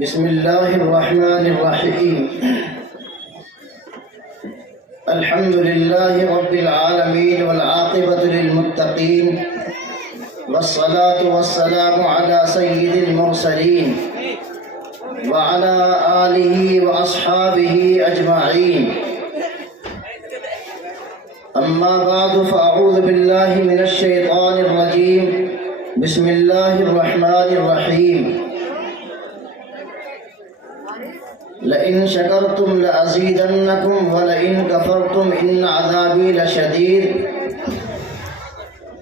بسم الله الرحمن الرحيم. الحمد لله رب العالمين والعاقبة للمتقين، والصلاة والسلام على سيد المرسلين وعلى آله وأصحابه أجمعين. أما بعد فأعوذ بالله من الشيطان الرجيم. بسم الله الرحمن الرحيم. لئن شكرتم لأزيدنكم ولئن كفرتم إن عذابي لشديد.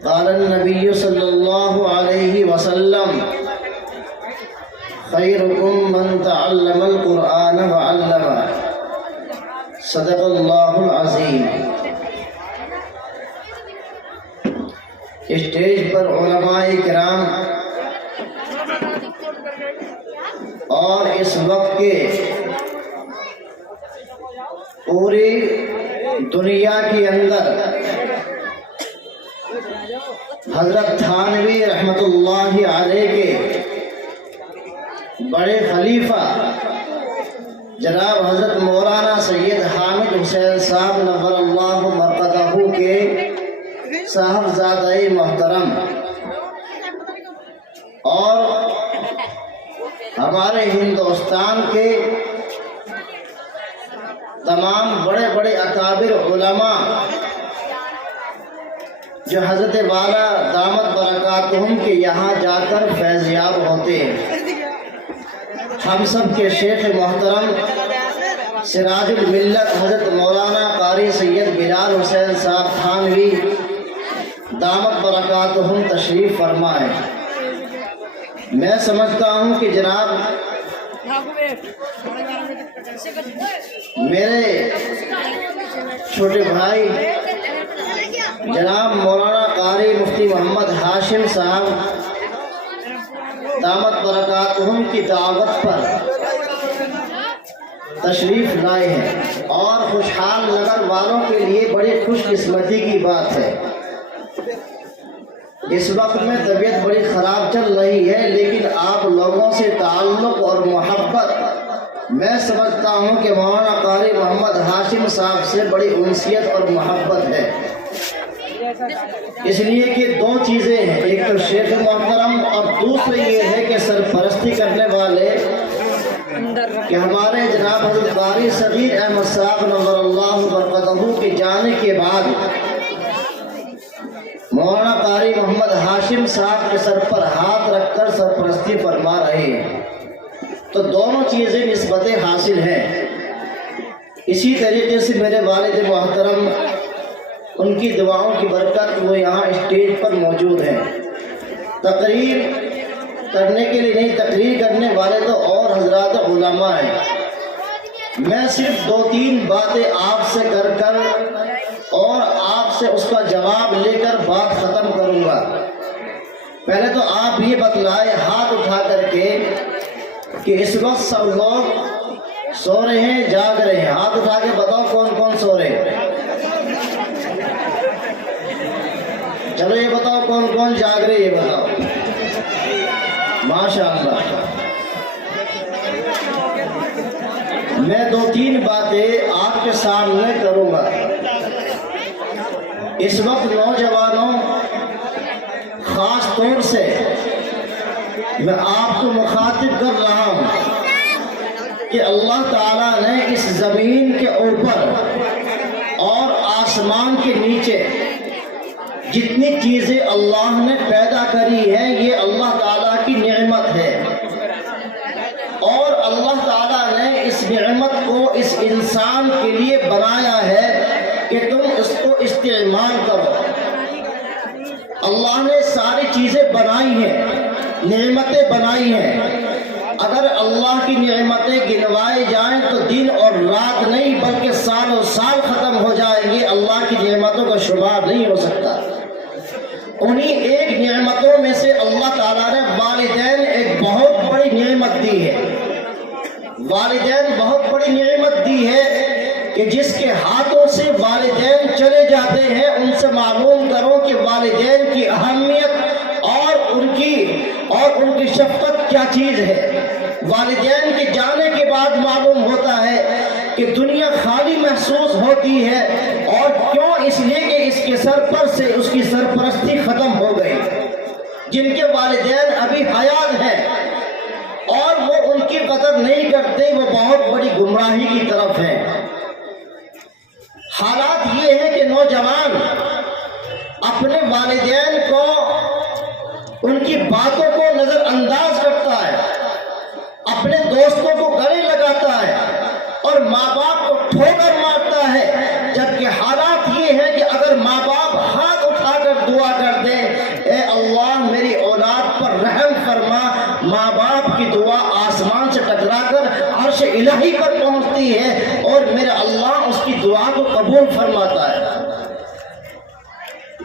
قال النبي صلى الله عليه وسلم: خيركم من تعلم القرآن وعلمه. صدق الله العظيم. اسٹیج پر علماء کرام اور اس وقت کے پوری دنیا کے اندر حضرت تھانوی رحمت اللہ علیہ کے بڑے خلیفہ جناب حضرت مولانا سید حامد حسین صاحب نور اللہ مرقدہ کے صاحبزادہ محترم اور ہمارے ہندوستان کے تمام بڑے بڑے اکابر علماء جو حضرت والا دامت برکاتہم کے یہاں جا کر فیض یاب ہوتے ہیں، ہم سب کے شیخ محترم سراج الملت حضرت مولانا قاری سید بلال حسین صاحب تھانوی دامت برکاتہم تشریف فرمائے. میں سمجھتا ہوں کہ جناب میرے چھوٹے بھائی جناب مولانا قاری مفتی محمد ہاشم صاحب دامت برکاتہم کی دعوت پر تشریف لائے ہیں اور خوشحال نگر والوں کے لیے بڑی خوش قسمتی کی بات ہے. اس وقت میں طبیعت بڑی خراب چل رہی ہے، لیکن آپ لوگوں سے تعلق اور محبت میں سمجھتا ہوں کہ مولانا قاری محمد ہاشم صاحب سے بڑی انسیت اور محبت ہے. اس لیے کہ دو چیزیں ہیں، ایک تو شیخ محترم اور دوسری یہ ہے کہ سرپرستی کرنے والے کہ ہمارے جناب حضرت قاری صغیر احمد صاحب نور اللہ مرقدہ کے جانے کے بعد مولانا قاری محمد ہاشم صاحب کے سر پر ہاتھ رکھ کر سرپرستی فرما رہے ہیں. تو دونوں چیزیں نسبت حاصل ہیں. اسی طریقے سے میرے والد محترم ان کی دعاؤں کی برکت وہ یہاں اسٹیج پر موجود ہیں. تقریر کرنے کے لیے نہیں، تقریر کرنے والے تو اور حضرات علماء ہیں. میں صرف دو تین باتیں آپ سے کر اور آپ سے اس کا جواب لے کر بات ختم کروں گا. پہلے تو آپ یہ بتلائے ہاتھ اٹھا کر کے کہ اس وقت سب لوگ سو رہے ہیں جاگ رہے ہیں؟ ہاتھ اٹھا کے بتاؤ کون کون سو رہے ہیں. چلو یہ بتاؤ کون کون جاگ رہے، یہ بتاؤ. ماشاءاللہ. میں دو تین باتیں آپ کے سامنے کروں گا. اس وقت نوجوانوں خاص طور سے میں آپ کو مخاطب کر رہا ہوں کہ اللہ تعالیٰ نے اس زمین کے اوپر اور آسمان کے نیچے جتنی چیزیں اللہ نے پیدا کری ہیں یہ اللہ تعالیٰ کی نعمت ہے، اور اللہ تعالیٰ نے اس نعمت کو اس انسان کے لیے بنایا ہے کہ تم اس کو استعمال کرو. اللہ نے ساری چیزیں بنائی ہیں، نعمتیں بنائی ہیں. اگر اللہ کی نعمتیں گنوائی جائیں تو دن اور رات نہیں بلکہ سال و سال ختم ہو جائیں گے. اللہ کی نعمتوں کا شمار نہیں ہو سکتا. انہی ایک نعمتوں میں سے اللہ تعالیٰ نے والدین ایک بہت بڑی نعمت دی ہے. والدین بہت بڑی نعمت دی ہے کہ جس کے ہاتھوں سے والدین چلے جاتے ہیں ان سے معلوم کرو کہ والدین کی اہمیت اور ان کی شفقت کیا چیز ہے. والدین کے جانے کے بعد معلوم ہوتا ہے کہ دنیا خالی محسوس ہوتی ہے، اور کیوں؟ اس لیے کہ اس کے سر پر سے اس کی سرپرستی ختم ہو گئی۔ جن کے والدین ابھی حیات ہیں اور وہ ان کی قدر نہیں کرتے، وہ بہت بڑی گمراہی کی طرف ہیں۔ حالات یہ ہے کہ نوجوان اپنے والدین کو، ان کی باتوں کو نظر انداز کرتا ہے، اپنے دوستوں کو گلے لگاتا ہے اور ماں باپ کو ٹھوکر مارتا ہے، جبکہ حالات یہ ہے کہ اگر ماں باپ ہاتھ اٹھا کر دعا کر دے، اے اللہ میری اولاد پر رحم فرما، ماں باپ کی دعا آسمان سے ٹکرا کر عرش الہی پر پہنچتی ہے اور میرا اللہ اس کی دعا کو قبول فرماتا ہے۔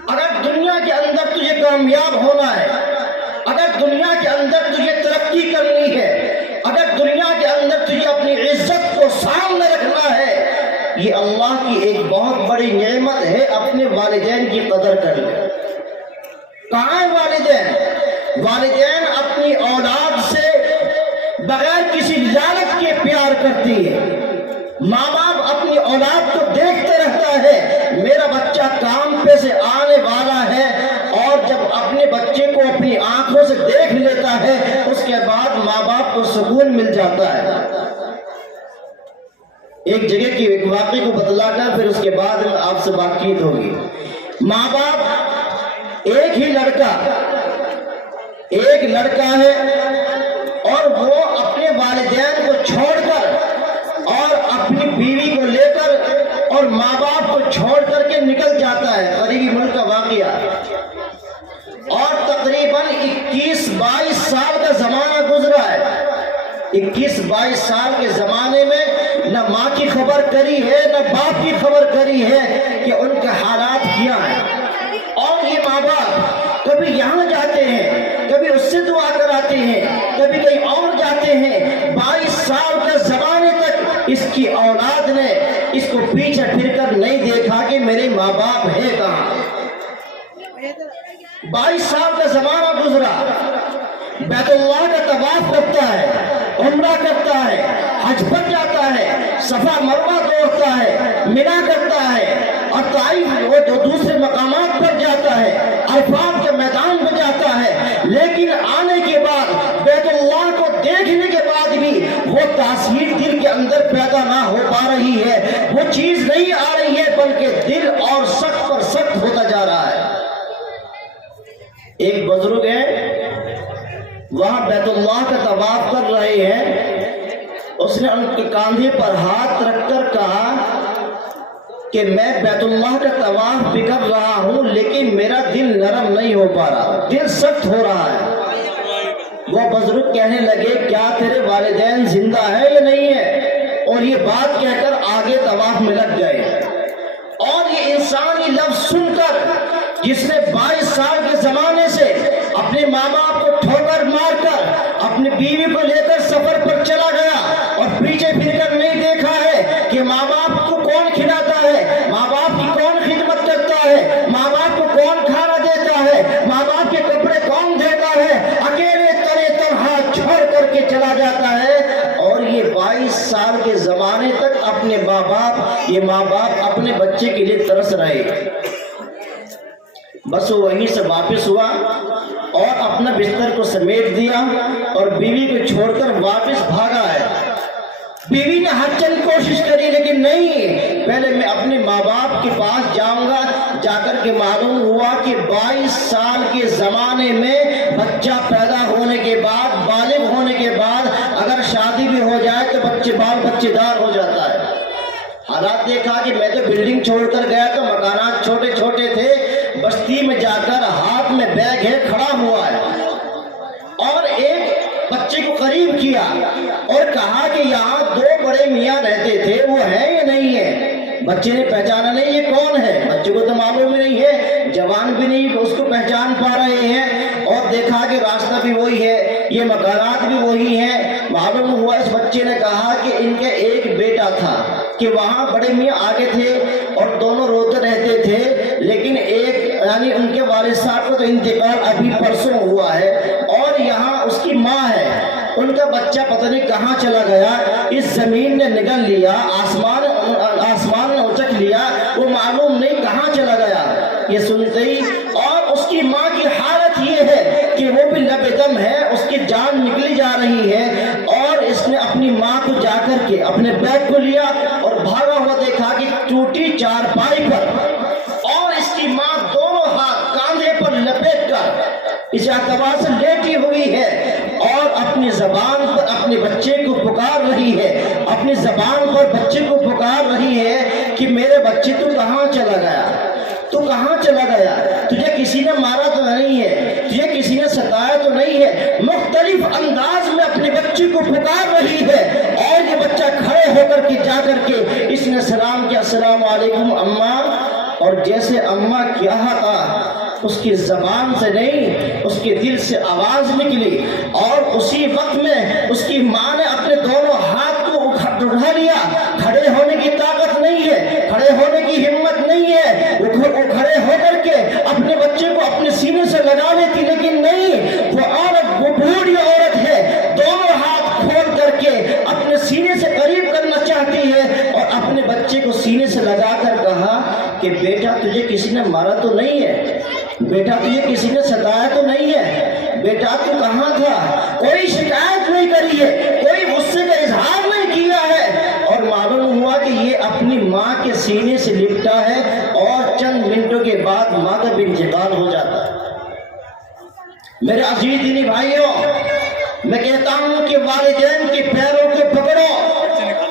اگر دنیا کے اندر تجھے کامیاب ہونا ہے، اگر دنیا کے اندر تجھے ترقی کرنی ہے، اگر دنیا کے اندر تجھے اپنی عزت کو سامنے رکھنا ہے، یہ اللہ کی ایک بہت بڑی نعمت ہے، اپنے والدین کی قدر کر لے۔ کہاں ہے والدین؟ والدین اپنی اولاد سے بغیر کسی لالچ کے پیار کرتی ہے۔ ماں باپ اپنی اولاد کو دیکھتے رہتا ہے، میرا بچہ کام پہ سے آنے والا ہے، اور جب اپنے بچے کو اپنی آنکھوں سے دیکھ لیتا ہے اس کے بعد ماں باپ کو سکون مل جاتا ہے۔ ایک جگہ کی ایک واقعے کو بتلا کر پھر اس کے بعد میں آپ سے بات چیت ہوگی۔ ماں باپ ایک ہی لڑکا ہے اور وہ اپنے والدین کو چھوڑ کر اور اپنی بیوی کو لے کر اور ماں باپ کو چھوڑ کر کے نکل جاتا ہے، قریبی ملک کا واقعہ، اور تقریباً 21-22 سال کا زمانہ گزرا ہے۔ 21-22 سال کے زمانے میں نہ ماں کی خبر کری ہے نہ باپ کی خبر کری ہے کہ ان کے حالات کیا ہیں، اور یہ ماں باپ کبھی یہاں جاتے ہیں، کبھی اس سے دعا کراتے ہیں، کبھی کہیں اور جاتے ہیں۔ 22 سال کے زمانے تک اس کی اولاد نے اس کو پیچھے پھر کر نہیں دیکھا کہ میرے ماں باپ ہے کہاں۔ 22 سال کا زمانہ گزرا، بیت اللہ کا طواف کرتا ہے، عمرہ کرتا ہے، حج پر جاتا ہے، صفا مروہ دوڑتا ہے، منا کرتا ہے، اور طائف وہ جو دوسرے مقامات پر جاتا ہے، عرفات کے میدان پہ جاتا ہے، لیکن آنے کے بعد بیت اللہ کو دیکھنے کے بعد بھی وہ تاثیر دل کے اندر پیدا نہ ہو پا رہی ہے، وہ چیز نہیں آ رہی ہے، بلکہ دل اور سخت پر سخت ہوتا جا رہا ہے۔ ایک بزرگ ہے، وہاں بیت اللہ کا طواف کر رہے ہیں، اس نے ان کے کاندھے پر ہاتھ رکھ کر کہا کہ میں بیت اللہ کا طواف بھی کر رہا ہوں لیکن میرا دل نرم نہیں ہو پا رہا، دل سخت ہو رہا ہے۔ وہ بزرگ کہنے لگے کیا تیرے والدین زندہ ہے یا نہیں ہے؟ اور یہ بات کہہ کر آگے طواف میں لگ گئے، اور یہ انسانی لفظ سن کر جس نے 22 سال کے زمانے سے اپنے ماں باپ کو ٹھوکر مار کر اپنی بیوی کو لے کر سفر پر چلا گیا اور پیچھے پھر کر نہیں دیکھا ہے کہ ماں باپ کو کون کھلاتا ہے، ماں باپ کی کون خدمت کرتا ہے، ماں باپ کو کون کھانا دیتا ہے، ماں باپ کے کپڑے کون دھوتا ہے، اکیلے تنے تنہا چھوڑ کر کے چلا جاتا ہے، اور یہ 22 سال کے زمانے تک اپنے ماں باپ اپنے بچے کے لیے ترس رہے۔ بس وہ وہیں سے واپس ہوا اور اپنا بستر کو سمیٹ دیا اور بیوی کو چھوڑ کر واپس بھاگا ہے۔ بیوی نے ہر چند کوشش کری لیکن نہیں، پہلے میں اپنے ماں باپ کے پاس جاؤں گا۔ جا کر کے معلوم ہوا کہ 22 سال کے زمانے میں بچہ پیدا ہونے کے بعد، بالغ ہونے کے بعد اگر شادی بھی ہو جائے تو بچے دار ہو جاتا ہے۔ حالات دیکھا کہ میں تو بلڈنگ چھوڑ کر گیا تو مکانات چھوٹے چھوٹے تھے، بستی میں جا کر ہاتھ میں بیگ ہے، کھڑا ہوا ہے، اور ایک بچے کو قریب کیا اور کہا کہ یہاں 2 بڑے میاں رہتے تھے، وہ ہیں یا نہیں ہے؟ بچے نے پہچانا نہیں، یہ کون ہے؟ بچے کو تو معلوم ہی نہیں ہے، جوان بھی نہیں اس کو پہچان پا رہے ہیں، اور دیکھا کہ راستہ بھی وہی ہے، یہ مکانات بھی وہی ہیں۔ معلوم ہوا اس بچے نے کہا کہ ان کے ایک بیٹا تھا کہ وہاں بڑے میاں آگے تھے اور دونوں روتے رہتے تھے، لیکن ایک یعنی ان کے والد صاحب کا تو انتقال ابھی پرسوں ہوا ہے، اور یہاں اس کی ماں ہے، ان کا بچہ پتہ نہیں کہاں چلا گیا، اس زمین نے نگل لیا، آسمان نے اچک لیا، وہ معلوم نہیں کہاں چلا گیا۔ یہ سنتے ہی اور اس کی ماں کی حالت یہ ہے کہ وہ بھی لب دم ہے، اس کی جان نکلی جا رہی ہے، اور اس نے اپنی ماں کو جا کر کے اپنے بیگ کو لیا اور بھاگا ہوا دیکھا کہ ٹوٹی چارپائی پر، اور اس کی ماں دونوں ہاتھ کاندھے پر لپیٹ کر اس اعتبار سے لیٹی ہوئی ہے اور اپنی زبان پر اپنے بچے کو پکار رہی ہے، اپنی زبان پر بچے کو پکار رہی ہے کہ میرے بچے تو کہاں چلا گیا، تو کہاں چلا گیا، تجھے کسی نے مارا تو نہیں ہے، تجھے کسی نے ستایا تو نہیں ہے۔ مختلف انداز میں اپنے بچے کو پکار رہی ہے، اور یہ بچہ کھڑے ہو کر کے جا کر کے اس نے سلام کیا، السلام علیکم اماں، اور جیسے اماں کیا تھا اس کی زبان سے نہیں اس کے دل سے آواز نکلی، اور اسی وقت میں اس کی ماں نے اپنے دونوں ہاتھ کو اٹھا لیا۔ کھڑے ہونے کی طاقت نہیں ہے، کھڑے ہونے کی ہمت نہیں ہے، وہ کھڑے ہو کر کے اپنے بچے کو اپنے سینے سے لگا لیتی، لیکن نہیں، وہ عورت، وہ بوڑھی عورت ہے، دونوں ہاتھ کھول کر کے اپنے سینے سے قریب کرنا چاہتی ہے، اور اپنے بچے کو سینے سے لگا کر کہا کہ بیٹا تجھے کسی نے مارا تو نہیں ہے، بیٹا تجھے کسی نے ستایا تو نہیں ہے، بیٹا تو کہاں تھا، کوئی شکایت نہیں کری ہے، کوئی غصے کا اظہار نہیں کیا ہے، اور معلوم ہوا کہ یہ اپنی ماں کے سینے سے لپٹا ہے، اور چند منٹوں کے بعد ماں کا بھی انتقال ہو جاتا ہے۔ میرے عزیز دینی بھائیوں، میں کہتا ہوں کہ والدین کے پیروں کو پکڑو،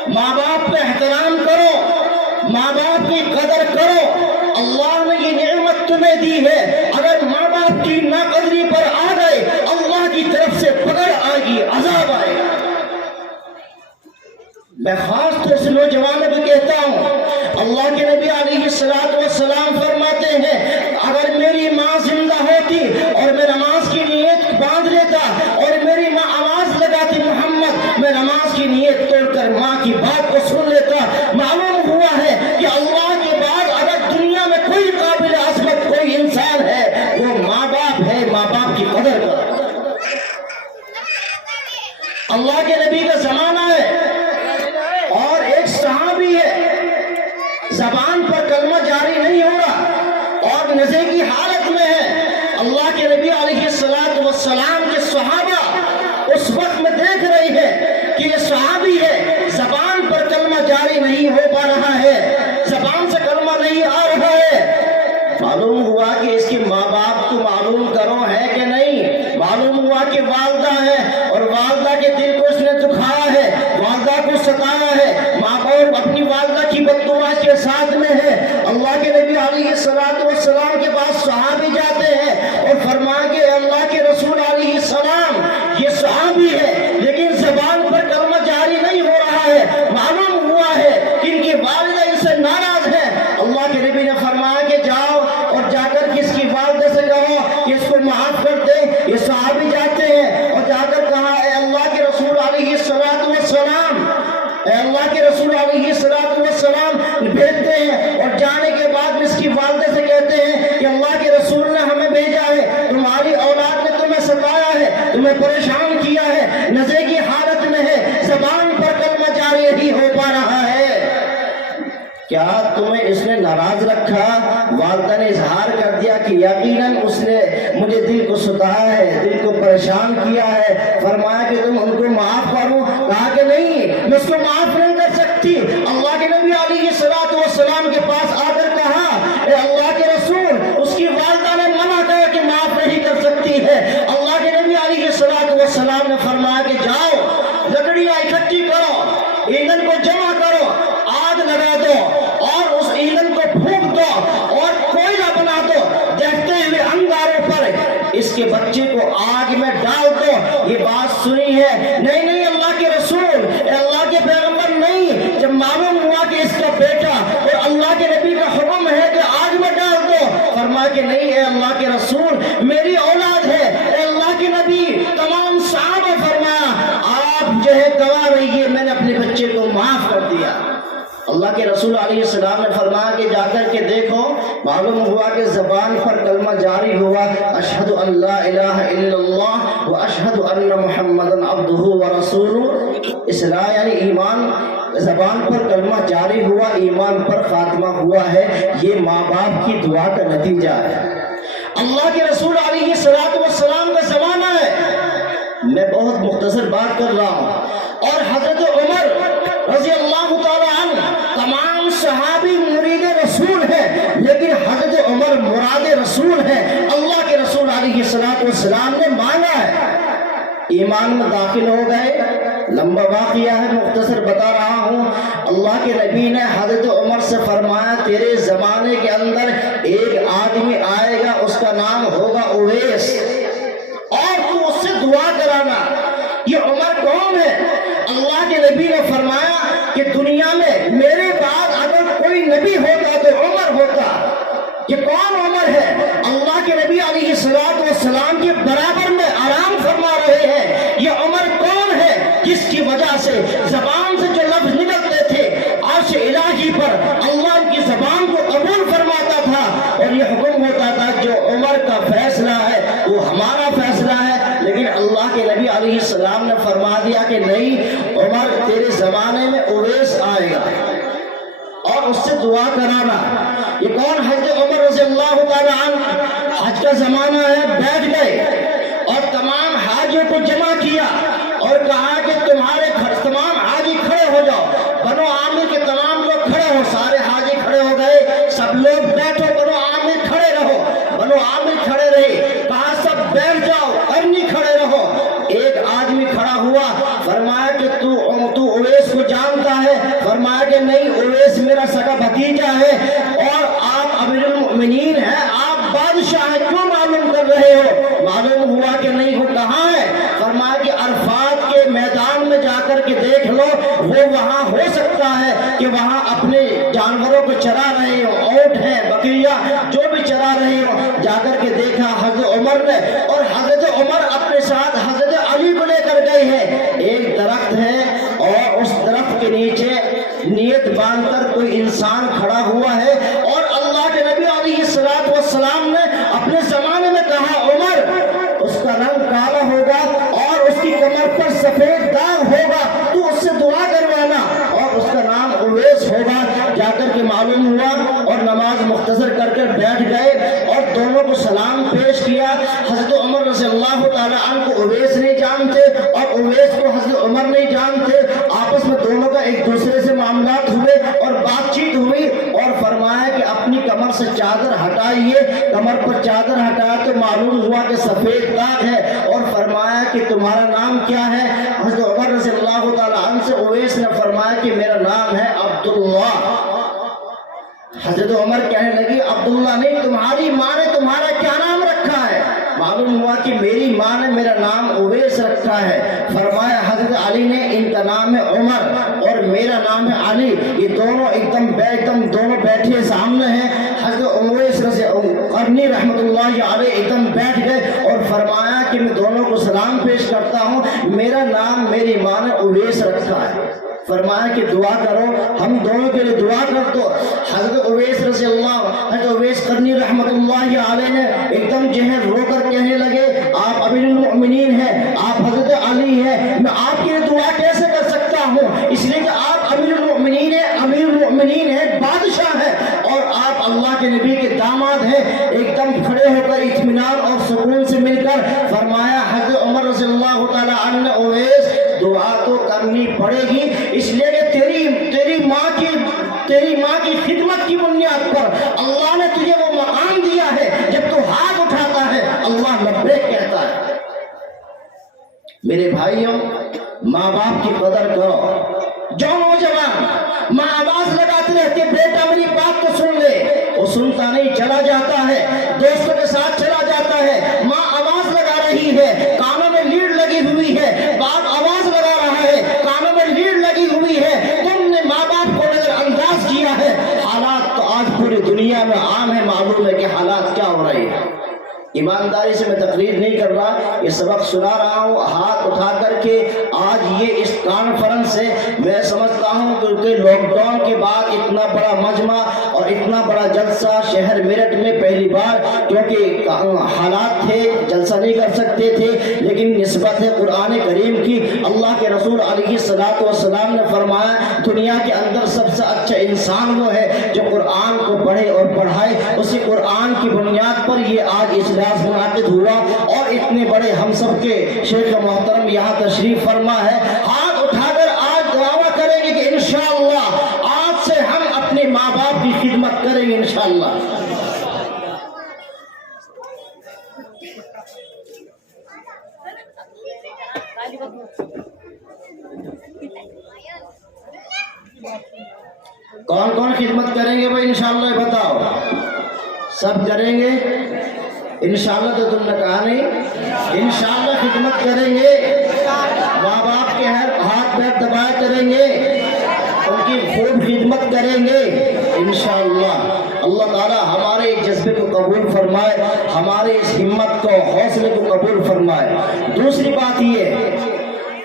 ماں باپ پہ احترام کرو، ماں باپ کی قدر کرو۔ اللہ نے یہ نعمت تمہیں دی ہے، اگر ماں باپ کی ناقدری پر آ گئے اللہ کی طرف سے پکڑ آئے گی، عذاب آئے گا۔ میں خاص طور سے نوجوانوں کو کہتا ہوں، اللہ کے نبی علیہ السلام فرماتے ہیں اگر میری ماں زندہ ہوتی اور میں نماز کی نیت باندھ لیتا اور میری ماں آواز لگاتی محمد، میں نماز کی نیت توڑ کر ماں کی بات کو سن لیتا۔ معلوم ہوا ہے کہ اللہ کے بعد اگر دنیا میں کوئی قابل عظمت کوئی انسان ہے وہ ماں باپ ہے، ماں باپ کی قدر کرو۔ اللہ کے نبی کا زمانہ ہے اور ایک صحابی ہے، زبان پر کلمہ جاری نہیں ہو رہا اور نزے کی حالت میں ہے۔ اللہ کے نبی علیہ السلام کے صحابہ اس وقت میں دیکھ رہے ہیں کہ یہ صحابی ہے، زبان پر کلمہ جاری نہیں ہو پا رہا ہے، زبان سے کلمہ نہیں آ رہا ہے۔ معلوم ہوا کہ اس کے ماں باپ کو معلوم کرو ہے کہ نہیں، معلوم ہوا کہ والدہ ہے اور والدہ کے دل کو اس نے دکھایا ہے، والدہ کو ستایا ہے، ماں باپ اپنی والدہ کی بددعا کے ساتھ میں ہے۔ اللہ کے نبی علیہ السلام کے پاس صحابی جاتے ہیں اور فرمایا کہ اللہ کے رسول علیہ السلام یہ صحابی ہے لیکن زبان پر کلمہ جاری نہیں ہو رہا ہے، معلوم ہوا ہے کہ ان کی والدہ ان سے ناراض ہے۔ اللہ کے نبی نے فرمایا کہ جاؤ اور جا کر اس کی والدہ سے کہو کہ اس کو معاف کر دے۔ یہ صحابی جاتے ہیں اور جا کر کہا اے اللہ کے رسول علیہ السلام، اے اللہ کے رسول علیہ السلام بھیجتے ہیں، اور جانے کے بعد اس کی والدہ سے کہتے ہیں کہ اللہ کے رسول نے ہمیں بھیجا ہے، تمہاری اولاد نے تمہیں ستایا ہے، تمہیں پریشان کیا ہے، نزے کی حالت میں ہے، زبان پر کلمہ جاری نہیں ہو پا رہا ہے۔ کیا تمہیں اس نے ناراض رکھا؟ والدہ نے اظہار کر دیا کہ یقیناً اس نے مجھے دل کو ستایا ہے، دل کو پریشان کیا ہے۔ فرمایا کہ تم ان کو معاف کرو؟ کہا کہ نہیں، میں اس کو معاف نہیں کر سکتی۔ اللہ کے نبی علیہ السلام کے پاس آ کر کہا اے اللہ کے رسول، اس کی والدہ نے منع کیا کہ معاف نہیں کر سکتی ہے۔ اللہ کے نبی علیہ السلام نے فرمایا کہ جاؤ لکڑیاں اکٹھی کرو، ایندھن کو جمع کرو، آگ لگا دو اور اس ایندھن کو پھونک دو اور کوئلہ بنا دو، دیکھتے ہوئے انگاروں پر اس کے بچے کو آگ میں ڈال دو۔ یہ بات سنی ہے؟ نہیں نہیں اللہ کے رسول، اللہ کے پیغمبر نہیں۔ جب معلوم ہوا کہ اس کا بیٹا اور اللہ کے نبی کا حکم ہے کہ آگ میں ڈال دو، فرمایا کہ نہیں اے اللہ کے رسول، میری اولاد ہے۔ اے اللہ کے نبی، تمام صحابہ فرمایا آپ جو ہے گواہ رہیے، میں نے اپنے بچے کو معاف کر دیا۔ اللہ اللہ کے رسول علیہ السلام نے فرمایا کہ جا کر کے دیکھو، معلوم ہوا کہ زبان پر کلمہ جاری ہوا، اشہد ان لا الہ الا اللہ و اشہد ان محمدن عبدہ و رسولہ۔ اصلاح یعنی ایمان، زبان پر کلمہ جاری ہوا، ایمان پر خاتمہ ہوا ہے۔ یہ ماں باپ کی دعا کا نتیجہ ہے۔ اللہ کے رسول علیہ السلام کا زمانہ ہے، میں بہت مختصر بات کر رہا ہوں، اور حضرت عمر رضی اللہ تعالی عنہ تمام صحابی مرید رسول ہیں، لیکن حضرت عمر مراد رسول ہیں۔ اللہ کے رسول علیہ السلام نے مانا ہے، ایمان میں داخل ہو گئے۔ لمبا واقعہ ہے، مختصر بتا رہا ہوں۔ اللہ کے نبی نے حضرت عمر سے فرمایا تیرے زمانے کے اندر ایک آدمی آئے گا، اس کا نام ہوگا اویس، اور تو اس سے دعا کرانا۔ یہ عمر کون ہے؟ اللہ کے نبی نے فرمایا کہ دنیا میں میرے بعد اگر کوئی نبی ہوتا تو عمر ہوتا۔ یہ کون عمر ہے؟ اللہ کے نبی علیہ السلام کے برابر میں آرام فرما رہے ہیں۔ یہ عمر کون ہے جس کی وجہ سے زبان سے جو لفظ نکلتے تھے عرش الہی پر اللہ کی زبان کو قبول فرماتا تھا، اور یہ حکم ہوتا تھا جو عمر کا فیصلہ ہے وہ ہمارا فیصلہ ہے۔ لیکن اللہ کے نبی علیہ السلام نے فرما دیا کہ نہیں عمر، تیرے زمانے میں اویس آئے گا اور اس سے دعا کرانا۔ یہ کون؟ حضرت عمر رضی اللہ تعالی عنہ۔ حج کا زمانہ ہے، بیٹھ گئے اور تمام حاجیوں کو جمع کیا اور کہا کہ تمام حاجی کھڑے ہو جاؤ، بنو عامر کے تمام لوگ کھڑے ہو۔ سارے حاجی کھڑے ہو گئے، سب لوگ بیٹھو، بنو عامر کھڑے رہو۔ بنو عامر کھڑے رہے، کہا سب بیٹھ جاؤ، کرنی کھڑے رہو۔ ایک آدمی کھڑا ہوا، فرمایا کہ تو اویس کو جانتا ہے؟ فرمایا کہ نہیں، اویس میرا سگا بھتیجا ہے اور آپ امیر المؤمنین ہیں، آپ بادشاہ ہیں، کیوں معلوم کر رہے ہو؟ معلوم ہوا کہ نہیں، وہ کہاں ہے؟ فرمایا کہ عرفات کے میدان میں جا کر کے دیکھ لو، وہ وہاں ہو سکتا ہے کہ وہاں اپنے جانوروں کو چرا رہے ہو، اونٹ ہیں، بکریاں، جو بھی چرا رہے ہو۔ جا کر کے دیکھا حضرت عمر نے، اور حضرت عمر اپنے ساتھ حضرت علی کو لے کر گئے ہیں۔ ایک درخت ہے اور اس درخت کے نیچے نیت باندھ کر کوئی انسان کھڑا ہوا ہے، اور اللہ کے نبی علیہ السلام نے اپنے زمانے میں کہا عمر، اس کا رنگ کالا ہوگا اور اس کی کمر پر سفید داغ ہوگا، تو اس سے دعا کروانا، اور اس کا نام اویس ہوگا۔ جا کر کے معلوم ہوا اور نماز مختصر کر کے بیٹھ گئے اور دونوں کو سلام پیش کیا۔ حضرت عمر رضی اللہ تعالی عنہ کو اویس نہیں جانتے اور اویس کو حضرت عمر نہیں جانتے، آپس میں دونوں کا ایک دوسرے سے معاملات ہوئے اور بات چیت ہوئی، اور فرمایا کہ اپنی کمر سے چادر ہٹائیے۔ کمر پر چادر ہٹایا تو معلوم ہوا کہ سفید داغ ہے، اور فرمایا کہ تمہارا نام کیا ہے؟ حضرت عمر رضی اللہ تعالی عنہ سے اویس نے فرمایا کہ میرا نام ہے عبداللہ۔ حضرت عمر کہنے لگی عبداللہ نہیں، تمہاری ماں نے تمہارا کیا نام رکھا ہے؟ معلوم ہوا کہ میری ماں نے میرا نام اویس رکھا ہے۔ فرمایا حضرت علی نے ان کا نام ہے عمر اور میرا نام ہے علی۔ یہ دونوں ایک دم دونوں بیٹھے سامنے ہیں۔ حضرت اویس قرنی رحمۃ اللہ علیہ ایک دم بیٹھ گئے اور فرمایا کہ میں دونوں کو سلام پیش کرتا ہوں، میرا نام میری ماں نے اویس رکھا ہے۔ فرمایا کہ دعا کرو، ہم دونوں کے لیے دعا کر دو۔ حضرت اویس قرنی رحمۃ اللہ علیہ نے ایک دم جو ہے رو کر کہنے لگے آپ امیر المؤمنین ہیں، آپ حضرت علی ہیں، میں آپ کے لیے دعا کیسے کر سکتا ہوں؟ اس لیے کہ آپ امیر المؤمنین ہیں، بادشاہ ہیں، اور آپ اللہ کے نبی کے داماد ہیں۔ ایک دم کھڑے ہو کر اطمینان اور سکون سے مل کر فرمایا حضرت عمر رضی اللہ تعالی عنہ نے اویس دعا تو کرنی پڑے گی، اس لیے کہ تیری ماں کی خدمت کی بنیاد پر اللہ نے تجھے وہ مقام دیا ہے، جب تو ہاتھ اٹھاتا ہے اللہ لبیک کہتا ہے۔ میرے بھائیوں، ماں باپ کی قدر کرو۔ جو نوجوان ماں آواز لگاتے رہتے بیٹا میری بات تو سن لے، وہ سنتا نہیں، چلا جاتا ہے، دوستوں کے ساتھ چلا جاتا ہے۔ ماں آواز لگا رہی ہے، کانوں میں لیڈ لگی ہوئی ہے، باپ آواز لگا رہا ہے، کانوں میں لیڈ لگی ہوئی ہے، تم نے ماں باپ کو نظر انداز کیا ہے۔ حالات تو آج پوری دنیا میں عام ہے، معلوم ہے کہ حالات کیا ہو رہے ہیں۔ ایمانداری سے میں تقریر نہیں کر رہا، یہ سبق سنا رہا ہوں ہاتھ اٹھا کر کے۔ آج یہ اس کانفرنس سے میں سمجھتا ہوں کہ لاک ڈاؤن کے بعد اتنا بڑا مجمع اور اتنا بڑا جلسہ شہر میرٹھ میں پہلی بار، کیونکہ حالات تھے جلسہ نہیں کر سکتے تھے، لیکن نسبت ہے قرآن کریم کی، اللہ کے رسول علیہ السلام نے فرمایا دنیا کے اندر سب سے اچھا انسان وہ ہے جو قرآن کو پڑھے اور پڑھائے۔ اسی قرآن کی بنیاد پر یہ آج اجلاس منعقد ہوا اور اتنے بڑے ہم سب کے شیخ محترم یہاں تشریف فرما ہے۔ ہاتھ اٹھا کر آج دعویٰ کریں گے کہ انشاءاللہ آج سے ہم اپنے ماں باپ کی خدمت کریں گے انشاءاللہ۔ کون کون خدمت کریں گے بھائی انشاءاللہ بتاؤ؟ سب کریں گے انشاءاللہ؟ تو تم نے کہا نہیں، انشاءاللہ خدمت کریں گے، ماں باپ کے ہاتھ پیر دبائے کریں گے، ان کی خوب خدمت کریں گے انشاءاللہ۔ اللہ تعالی ہمارے اس جذبے کو قبول فرمائے، ہمارے اس ہمت کو حوصلے کو قبول فرمائے۔ دوسری بات یہ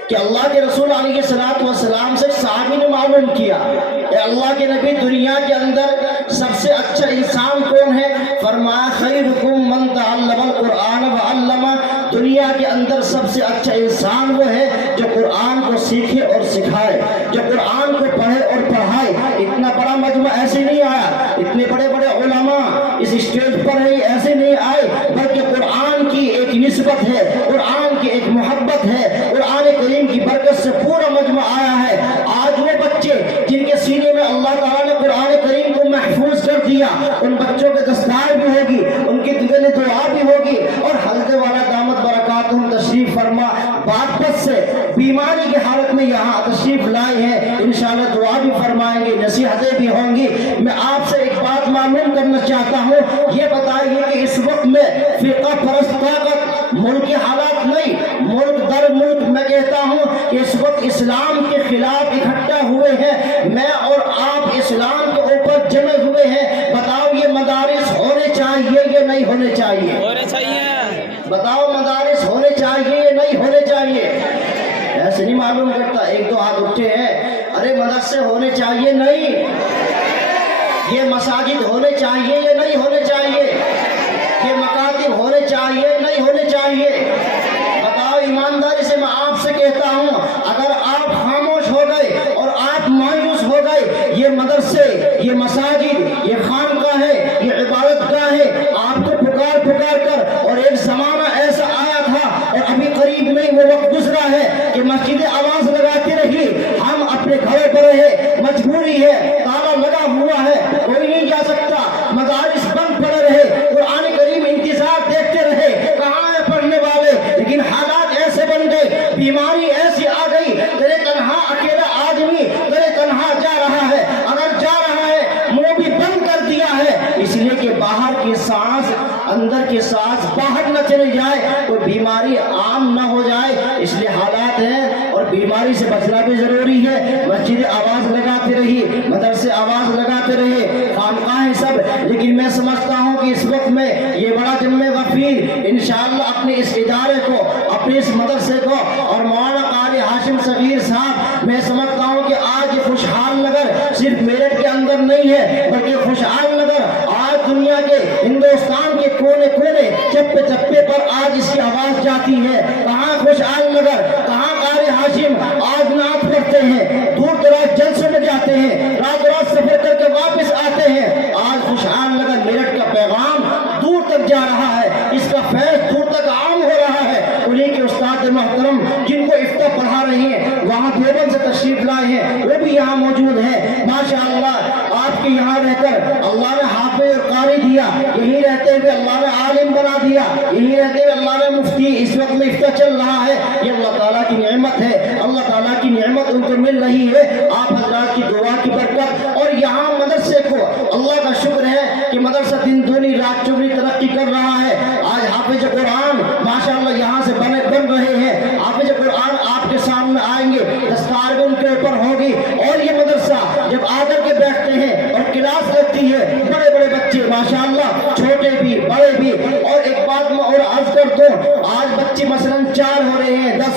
کہ اللہ کے رسول علیہ السلام سے صحابی نے معلوم کیا اے اللہ کے نبی دنیا کے اندر سب سے اچھا انسان کون ہے؟ فرمایا خیرکم من تعلم القرآن وعلمہ، دنیا کے اندر سب سے اچھا انسان وہ ہے جو قرآن کو سیکھے اور سکھائے، جو قرآن کو پڑھے اور پڑھائے۔ اتنا بڑا مجمع ایسے نہیں آیا، اتنے بڑے بڑے علماء اس اسٹیج پر ایسے نہیں آئے، بلکہ قرآن کی ایک نسبت ہے، قرآن کی ایک محبت ہے، قرآن کریم کی برکت سے پورا مجمع آیا ہے۔ آج وہ بچے جن کے سینے میں اللہ تعالیٰ نے قرآن کریم کو محفوظ کر دیا، ان بچوں کے دستار بھی ہوگی، ان کی دل دعا بھی ہوگی، اور حضرت والا دامت برکاتہم تشریف فرما باغپت سے بیماری کی حالت میں یہاں تشریف لائے ہیں، انشاءاللہ دعا بھی فرمائیں گے، نصیحتیں بھی ہوں گی۔ میں آپ سے ایک بات معلوم کرنا چاہتا ہوں، یہ بتائیے کہ اس وقت میں فرقہ پرست طاقت ملک کے حالات نہیں، ملک در ملک میں کہتا ہوں کہ اس وقت اسلام کے خلاف اکٹھا ہوئے ہیں، میں اور آپ اسلام کے اوپر جمع ہوئے ہیں۔ بتاؤ یہ مدارس ہونے چاہیے یا نہیں ہونے چاہیے؟ ہونے چاہیے۔ بتاؤ مدارس ہونے چاہیے یا نہیں ہونے چاہیے؟ ایسے نہیں معلوم کرتا، ایک دو ہاتھ اٹھے ہیں، ارے مدرسے ہونے چاہیے نہیں، یہ مساجد ہونے چاہیے یا نہیں ہونے چاہیے؟ یہ مکاتب ہونے چاہیے نہیں ہونے چاہیے؟ بتاؤ ایمانداری سے میں آپ سے کہتا ہوں، اگر آپ خاموش ہو گئے اور آپ مایوس ہو گئے، یہ مدرسے، یہ مساجد، یہ خانقاہ ہے، یہ عبادت گاہ ہے، آپ کو پکار پکار کر، اور ایک زمانہ ایسا آیا تھا اور ابھی قریب میں وہ وقت گزرا ہے کہ مسجد آواز لگاتی رہی، ہم اپنے گھروں پر رہے، مجبوری ہے، تالا لگا ہوا ہے، کوئی نہیں جا سکتا، مدارس بند پڑے رہے، قرآن کریم انتظار دیکھتے رہے، کہاں ہے پڑھنے والے؟ لیکن حالات ایسے بن گئے، بیماری ایسی آ گئی، تیرے تنہا اکیلا آدمی تیرے تنہا جا رہا ہے، اگر جا رہا ہے منہ بھی بند کر دیا ہے، اس لیے کہ باہر کی سانس اندر کی سانس باہر نہ چلی جائے، کوئی بیماری عام نہ ہو جائے، اس لیے حالات ہیں اور بیماری سے بچنا بھی ضروری ہے۔ مسجد آواز لگاتے رہی، مدرسے آواز لگاتے رہے، خانقاہیں سب، لیکن میں سمجھتا ہوں کہ اس وقت میں یہ بڑا جمع غفیر انشاءاللہ اپنے اس ادارے کو، اپنے اس مدرسے کو اور مولانا قاری ہاشم صغیر صاحب، میں سمجھتا ہوں کہ آج یہ خوشحال نگر صرف میرٹھ کے اندر نہیں ہے، بلکہ خوشحال نگر آج دنیا کے ہندوستان کے کونے کونے چپے چپے پر آج اس کی آواز جاتی ہے۔ کہاں خوشحال نگر، کہاں قاری ہاشم آج نعت پڑھتے ہیں، دور دراز جلسوں میں جاتے ہیں، رات رات سفر کر کے واپس آتے ہیں، آج خوشحال نگر میرٹھ کا پیغام دور تک جا رہا ہے، اس کا فیض دور تک عام ہو رہا ہے۔ انہیں کے استاد محترم جن کو افتاء پڑھا رہے ہیں، وہاں دیوبند سے تشریف لائے ہیں، وہ بھی یہاں موجود ہیں۔ ماشاءاللہ آپ کے یہاں رہ کر اللہ نے حافظ اور قاری دیا، یہی رہتے ہوئے اللہ نے عالم بنا دیا، یہی رہتے ہوئے اللہ نے مفتی، اس وقت میں افتاء چل رہا ہے، یہ اللہ تعالیٰ کی نعمت ہے، اللہ تعالیٰ کی نعمت ان کو مل رہی ہے، آپ حضرات کی دعا کی برکت۔ اور یہاں مدرسے کو اللہ کا شکر ہے کہ مدرسہ دن دونی رات چوگنی ترقی کر رہا ہے۔ آج حافظ قرآن ماشاءاللہ یہاں سے بن رہے ہیں، حافظ قرآن آپ کے سامنے آئیں گے، دستار بھی ان کے اوپر ہوگی، اور یہ مدرسہ جب آ کر کے بیٹھتے ہیں اور کلاس لگتی ہے، بڑے بڑے بچے ماشاءاللہ، چھوٹے بھی بڑے بھی، اور ایک بات میں اور عرض کر دوں، آج بچے مثلاً 4 ہو رہے ہیں، 10